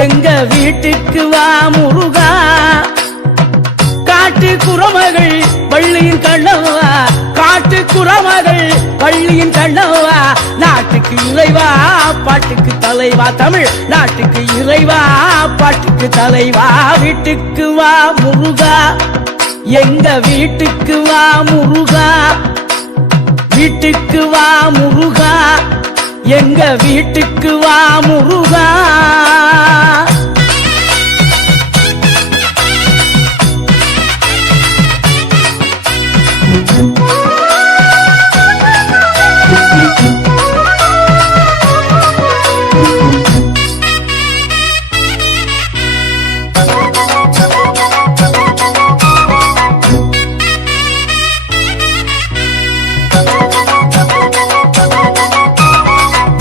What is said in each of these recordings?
எங்க வீட்டுக்கு வா முருகா, காட்டு குறமகள் வள்ளியின் கண்ணவா, காட்டு குறமகள் வள்ளியின் கண்ணவா, நாட்டுக்கு இறைவா பாட்டுக்கு தலைவா, தமிழ் நாட்டுக்கு இறைவா பாட்டுக்கு தலைவா. வீட்டுக்கு வா முருகா, எங்க வீட்டுக்கு வா முருகா, வீட்டுக்கு வா முருகா, எங்க வீட்டுக்கு வா முருகா.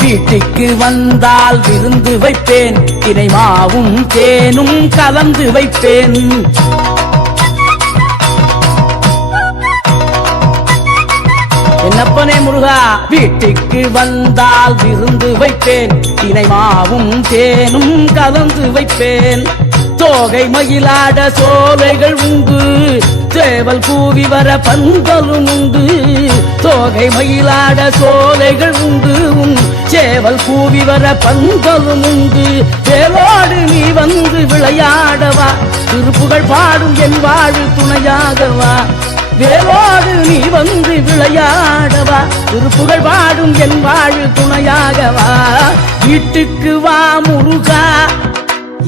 வீட்டுக்கு வந்தால் விருந்து வைப்பேன், தினை மாவும் தேனும் கலந்து வைப்பேன். என்னப்பனே முருகா, வீட்டுக்கு வந்தால் விருந்து வைப்பேன், தினை மாவும் தேனும் கலந்து வைப்பேன். தோகை மயிலாட சோலைகள் உண்டு, சேவல் கூவி வர பந்தலும் உண்டு. தோகை மயிலாட சோலைகள் உண்டு, சேவல் கூவி வர பந்தலும் உண்டு. வேலோடு நீ வந்து விளையாடவா, திருப்புகழ் பாடும் என் வாழ்வு துணையாகவா. வேலோடு நீ வந்து விளையாடவா, திருப்புகழ் பாடும் என் வாழ்வு துணையாகவா. வீட்டுக்கு வா முருகா,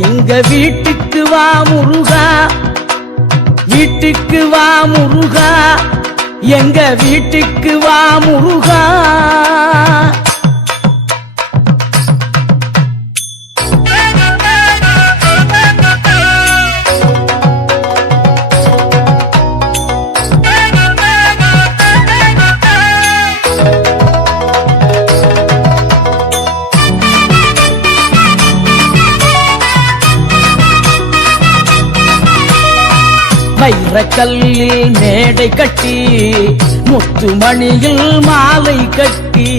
எங்க வீட்டுக்கு வா முருகா, வீட்டுக்கு வா முருகா, எங்க வீட்டுக்கு வா முருகா. வைரக்கல்லில் மேடை கட்டி, முத்துமணியில் மாலை கட்டி,